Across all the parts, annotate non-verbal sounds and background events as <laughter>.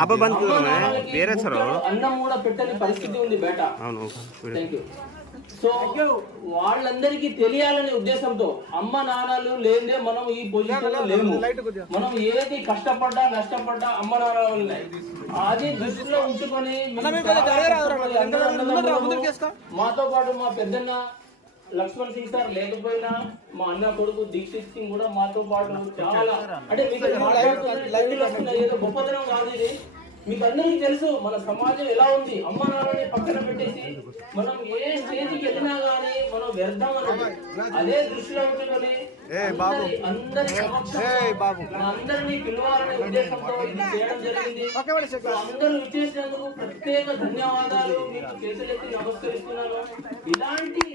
అబ్బబంత్ అన్నం కూడా పెట్టని పరిస్థితి ఉంది బేట. అవును సో వాళ్ళందరికీ తెలియాలనే ఉద్దేశంతో అమ్మ నాన్నలు లేదే మనం ఈ పొజిషన్లో లేము. మనం ఏది కష్టపడ్డా నష్టపడ్డా అమ్మ నాన్న అది దృష్టిలో ఉంచుకొని మాతో పాటు మా పెద్దన్న లక్ష్మణ్ సింగ్ సార్ లేకపోయినా మా అన్న కొడుకు దీక్షిత్ సింగ్ కూడా మాతో పాటు చాలా అంటే మీకు ఏదో గొప్పతనం కాదు ఇది. మీకు అందరికీ తెలుసు మన సమాజం ఎలా ఉంది? అమ్మ నాన్నని పక్కన పెట్టేసి మనం ఏ స్టేజ్కి వెళ్ళినా గానీ మనం వ్యర్థం అనేది అదే దృష్టిలో ఉంచుకొని అందరినీ పిలవాలనే ఉద్దేశంతో ఇది చేయడం జరిగింది. అందరూ విచ్చేసినందుకు ప్రత్యేక ధన్యవాదాలు. మీకు చేతులెత్తి నమస్కరిస్తున్నాను. ఇలాంటి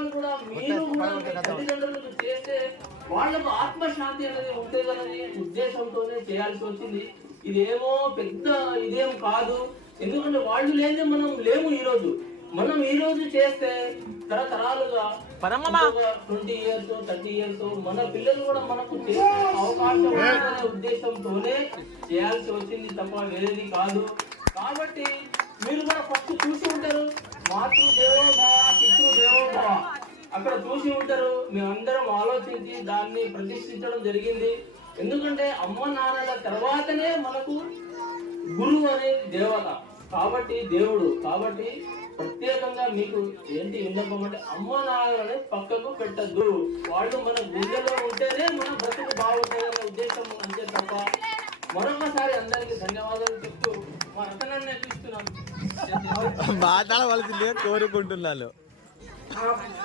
సందర్భాలు కూడా మీరు కూడా తల్లిదండ్రులకు చేస్తే వాళ్ళకు ఆత్మశాంతి అనేది ఉంటుందనే ఉద్దేశంతోనే చేయాల్సి వచ్చింది. ఇదేమో పెద్ద ఇదేం కాదు. ఎందుకంటే వాళ్ళు లేదే మనం లేము ఈ రోజు మనం ఈ రోజు చేస్తే తరతరాలుగా ట్వంటీ ఇయర్స్ థర్టీ ఇయర్స్ మన పిల్లలు కూడా మనకు చేసే అవకాశం ఉందనే ఉద్దేశంతోనే చేయాల్సి వచ్చింది తప్ప వేరేది కాదు. కాబట్టి మీరు కూడా ఫస్ట్ చూసి ఉంటారు. మాతృ దేవోభవ పితృ దేవోభవ అక్కడ చూసి ఉంటారు. మేమందరం ఆలోచించి దాన్ని ప్రతిష్ఠించడం జరిగింది. ఎందుకంటే అమ్మ నాన్నల తర్వాతనే మనకు గురువు అనే దేవత. కాబట్టి దేవుడు కాబట్టి ప్రత్యేకంగా మీకు ఏంటి విన్నపం అంటే అమ్మ నాన్నలని పక్కకు పెట్టద్దు. వాళ్ళు మన గుండెలో ఉంటేనే మన బ్రతుకు బాగుంటుందనే ఉద్దేశం అంతే తప్ప మరొకసారి అందరికీ ధన్యవాదాలు చెప్తూ మా రతనాన్ని నేర్పిస్తున్నాను మాట్లాడవలసిందిగా కోరుకుంటున్నాను.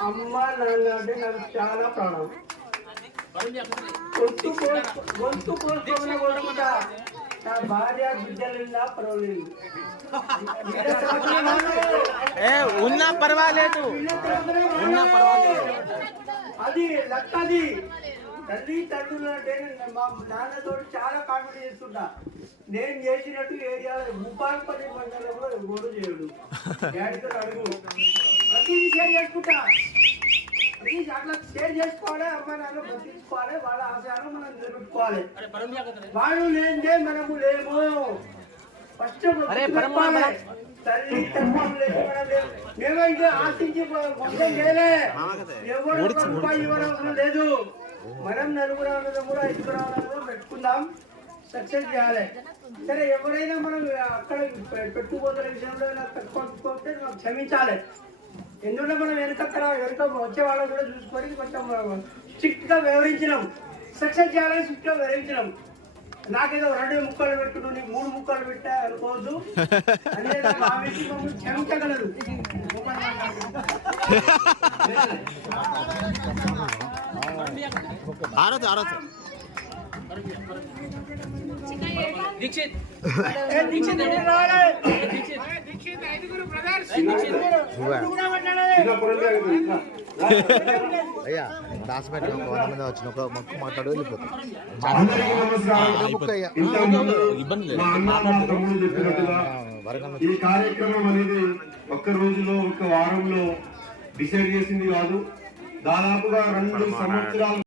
అమ్మ నాన్న అంటే నాకు చాలా ప్రాణం గొంతు గొంతు కోసుకొని కొడుకుంటా నా భార్య బిడ్డలున్నా పర్వాలేదు వీళ్ళ తరపున ఉన్నా పర్వాలేదు. అది లక్కది తల్లి తండ్రులు అంటే నేను మా నాన్నతో చాలా కామెడీ చేస్తుంటా నేను చేసినట్టు ఏరియాలో భూపాలపల్లి మండలంలో ఎవరు చేయడు డాడీతో అడుగు ప్రతిదీ షేర్ చేసుకుంటా ప్రతి అట్లా షేర్ చేసుకోవాలి అమ్మ నాన్న బతికించుకోవాలి వాళ్ళ ఆశయాలు మనం నిలబెట్టుకోవాలి వాళ్ళు లేదే మనము లేము ఫస్ట్ తల్లి తండ్రులు మనం ఇంకా ఆశించి మొత్తం చేయలే ఎవరు లేదు. మనం నలుగురు కూడా ఐదుగురు కూడా పెట్టుకుందాం. సక్సెస్ చేయాలి. సరే ఎవరైనా మనం అక్కడ పెట్టుకోదల విషయంలో తక్కువ అనుకోకపోతే మనం క్షమించాలి. ఎందుకంటే మనం వెనకక్కడ వెనక వచ్చే వాళ్ళని కూడా చూసుకొని కొంచెం స్ట్రిక్ట్గా వ్యవహరించినాం. సక్సెస్ చేయాలని స్ట్రిక్ట్గా వ్యవహరించినాం. నాకేదో రెండు ముక్కలు పెట్టుడు నీకు మూడు ముక్కలు పెట్టా అనుకోవద్దు వ్యక్తి మమ్మల్ని క్షమించగలరు <laughs> దీక్షిత్. దీక్షిత్? కూడా మాట్లాడాలి. అయ్యా దాచిపెట్టి ఒక వంద మంది వచ్చిన ఒక మొక్కు మాట్లాడు వెళ్ళిపోతాం. ఇబ్బంది లేదు. ఈ కార్యక్రమం అనేది ఒక్క రోజులో ఒక వారంలో డిసైడ్ చేసింది కాదు. దాదాపుగా రెండు సంవత్సరాలు